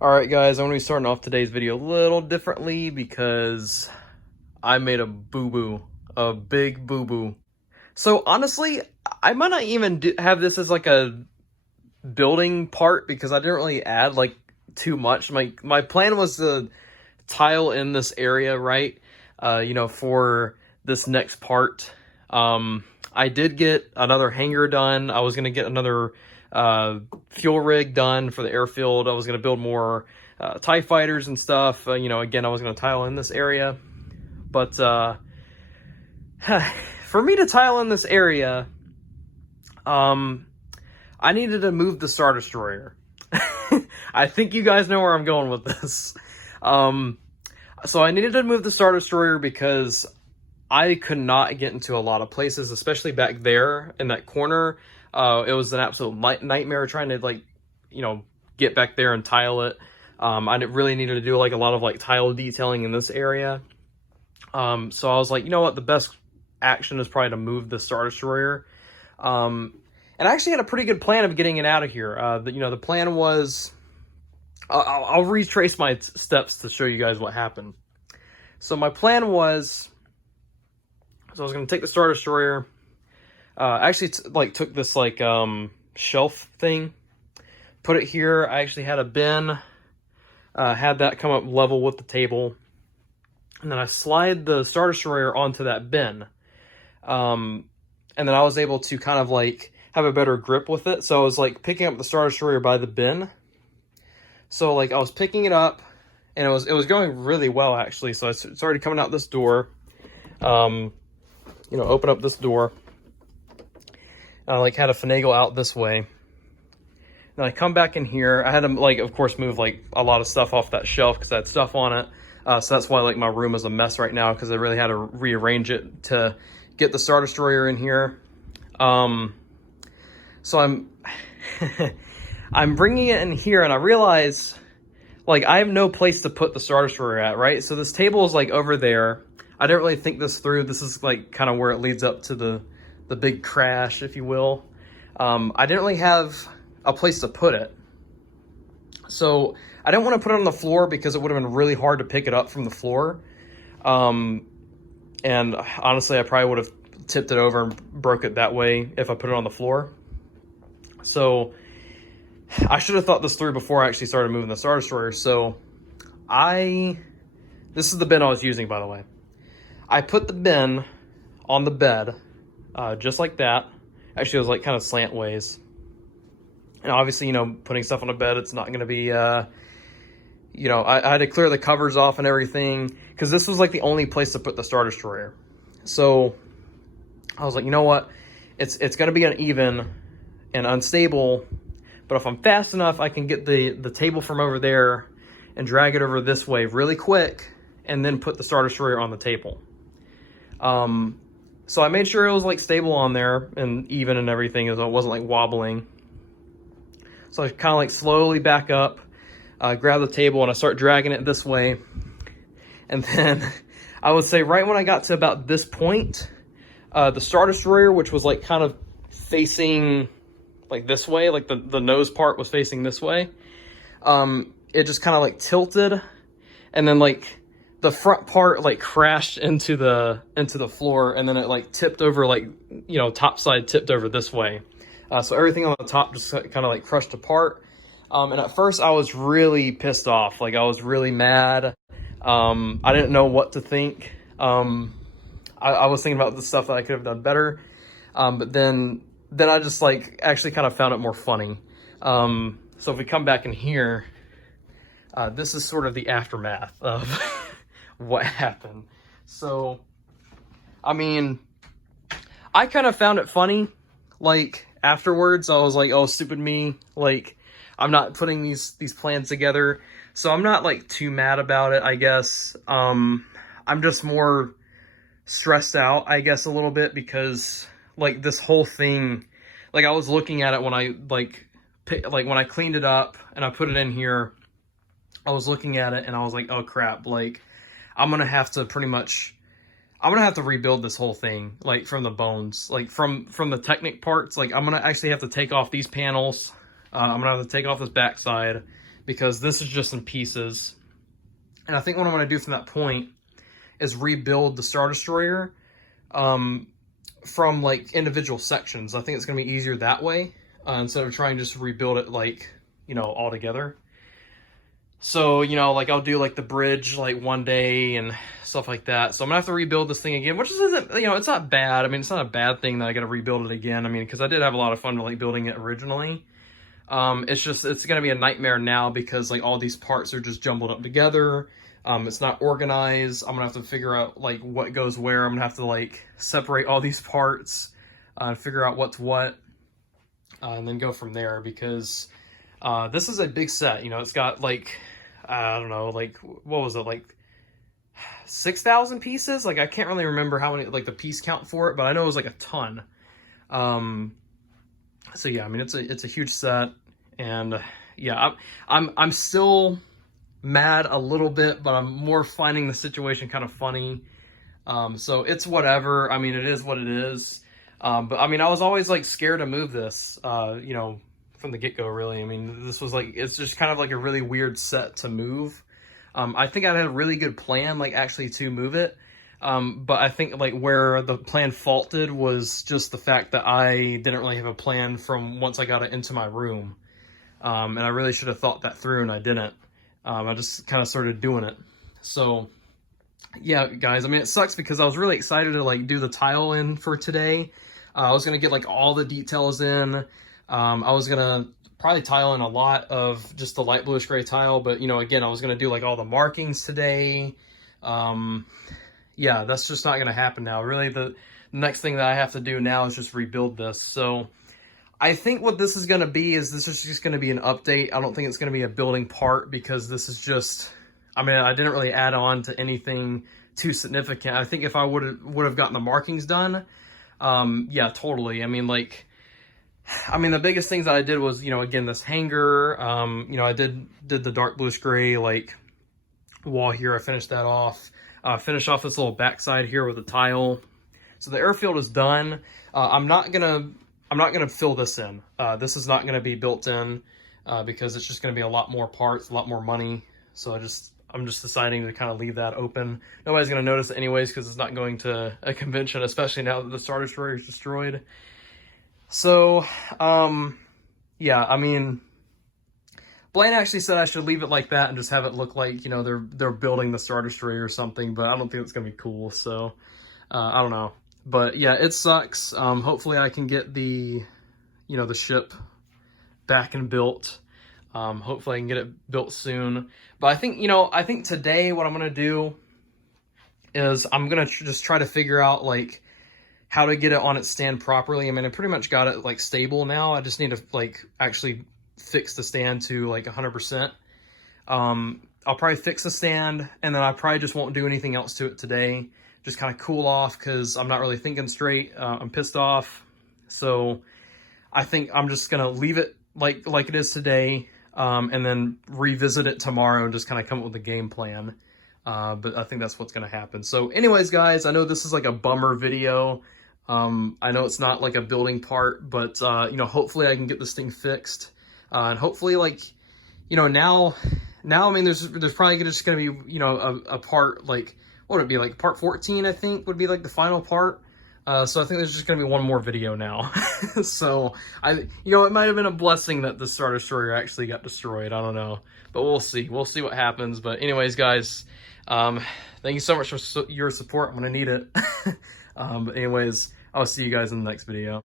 Alright guys, I'm going to be starting off today's video a little differently because I made a boo-boo. A big boo-boo. So honestly, I might not even have this as like a building part because I didn't really add like too much. My plan was to tile in this area, right? For this next part. I did get another hangar done. I was going to get another fuel rig done for the airfield. I was going to build more TIE fighters and stuff. Again, I was going to tile in this area. But for me to tile in this area, I needed to move the Star Destroyer. I think you guys know where I'm going with this. So I needed to move the Star Destroyer because I could not get into a lot of places, especially back there in that corner. It was an absolute nightmare trying to get back there and tile it. I really needed to do like a lot of tile detailing in this area. So I was like, you know what, the best action is probably to move the Star Destroyer. And I actually had a pretty good plan of getting it out of here. The plan was, I'll retrace my steps to show you guys what happened. So my plan was, I was going to take the Star Destroyer. Actually, took this shelf thing, put it here. I actually had a bin, had that come up level with the table, and then I slide the Star Destroyer onto that bin. And then I was able to kind of have a better grip with it. So I was picking up the Star Destroyer by the bin. So I was picking it up, and it was going really well actually. So I started coming out this door. Open up this door. And I had to finagle out this way. Then I come back in here. I had to of course move a lot of stuff off that shelf because I had stuff on it. So that's why my room is a mess right now, because I really had to rearrange it to get the Star Destroyer in here. So I'm I'm bringing it in here, and I realize I have no place to put the Star Destroyer at, right? So this table is over there. I didn't really think this through. This is kind of where it leads up to the big crash, if you will. I didn't really have a place to put it. So I didn't want to put it on the floor because it would have been really hard to pick it up from the floor. And honestly, I probably would have tipped it over and broke it that way if I put it on the floor. So I should have thought this through before I actually started moving the Star Destroyer. So this is the bin I was using, by the way. I put the bin on the bed, just like that. Actually, it was kind of slant ways. And obviously, putting stuff on a bed, it's not going to be, I had to clear the covers off and everything, because this was the only place to put the Star Destroyer. So I was like, you know what? It's going to be uneven and unstable, but if I'm fast enough, I can get the table from over there and drag it over this way really quick, and then put the Star Destroyer on the table. So I made sure it was stable on there and even and everything, so it wasn't wobbling. So I kind of slowly back up, grab the table, and I start dragging it this way. And then I would say right when I got to about this point, the Star Destroyer, which was kind of facing this way, the nose part was facing this way, it just kind of tilted, and then the front part crashed into the floor, and then it tipped over, top side tipped over this way. So everything on the top just kind of crushed apart. And at first I was really pissed off. I was really mad. I didn't know what to think. I was thinking about the stuff that I could have done better. But then I just actually kind of found it more funny. So if we come back in here, this is sort of the aftermath of what happened. So, I mean, I kind of found it funny. Afterwards, I was like, oh, stupid me. I'm not putting these plans together. So I'm not too mad about it, I guess. I'm just more stressed out, I guess, a little bit, because this whole thing, I was looking at it when I when I cleaned it up and I put it in here, I was looking at it and I was like, oh crap, I'm gonna have to rebuild this whole thing, from the bones, from the Technic parts. I'm gonna actually have to take off these panels. I'm gonna have to take off this backside, because this is just in pieces. And I think what I'm going to do from that point is rebuild the Star Destroyer from like individual sections. I think it's going to be easier that way instead of trying to just rebuild it like, you know, all together. So, you know, like I'll do like the bridge like one day and stuff like that. So I'm gonna have to rebuild this thing again, which isn't, you know, it's not bad. I mean, it's not a bad thing that I gotta rebuild it again. I mean, because I did have a lot of fun like building it originally. It's just, it's gonna be a nightmare now because like all these parts are just jumbled up together. It's not organized. I'm gonna have to figure out like what goes where. I'm gonna have to like separate all these parts and figure out what's what, and then go from there because this is a big set. You know, it's got like, I don't know, like, what was it, like 6,000 pieces? Like, I can't really remember how many, like the piece count for it, but I know it was like a ton. So yeah, I mean, it's a huge set, and yeah, I'm still mad a little bit, but I'm more finding the situation kind of funny. So it's whatever. I mean, it is what it is. But I mean, I was always like scared to move this, you know, from the get-go, really. I mean, this was like, it's just kind of like a really weird set to move. I think I had a really good plan, like actually to move it. But I think like where the plan faulted was just the fact that I didn't really have a plan from once I got it into my room. And I really should have thought that through, and I didn't. I just kind of started doing it. So yeah, guys, I mean, it sucks because I was really excited to like do the tile in for today. I was gonna get like all the details in. I was gonna probably tile in a lot of just the light bluish gray tile, but you know, again, I was gonna do like all the markings today. Yeah, that's just not gonna happen now. Really, the next thing that I have to do now is just rebuild this. So I think what this is gonna be is this is just gonna be an update. I don't think it's gonna be a building part because this is just, I mean, I didn't really add on to anything too significant. I think if I would have gotten the markings done, yeah, totally. I mean, like, the biggest things that I did was, you know, again, this hanger, you know, I did the dark bluish gray, like, wall here. I finished that off. Finished off this little backside here with a tile. So the airfield is done. I'm not gonna fill this in. This is not gonna be built in, because it's just gonna be a lot more parts, a lot more money. So I'm just deciding to kind of leave that open. Nobody's gonna notice it anyways, because it's not going to a convention, especially now that the Star Destroyer is destroyed. So, yeah, I mean, Blaine actually said I should leave it like that and just have it look like, you know, they're building the Star Destroyer or something, but I don't think it's gonna be cool, so, I don't know. But yeah, it sucks. Hopefully I can get the, you know, the ship back and built. Hopefully I can get it built soon. But I think, you know, I think today what I'm gonna do is I'm gonna just try to figure out, like, how to get it on its stand properly. I mean, I pretty much got it like stable now. I just need to like actually fix the stand to like 100%. I'll probably fix the stand, and then I probably just won't do anything else to it today. Just kind of cool off because I'm not really thinking straight. I'm pissed off. So I think I'm just gonna leave it like it is today, and then revisit it tomorrow and just kind of come up with a game plan. But I think that's what's gonna happen. So anyways, guys, I know this is like a bummer video. I know it's not like a building part, but, you know, hopefully I can get this thing fixed. And hopefully, like, you know, now, I mean, there's probably just going to be, you know, a part, like, what would it be, like, part 14, I think, would be, like, the final part. So I think there's just going to be one more video now. So, you know, it might have been a blessing that the Star Destroyer actually got destroyed. I don't know. But we'll see. We'll see what happens. But anyways, guys, thank you so much for your support. I'm going to need it. But anyways, I'll see you guys in the next video.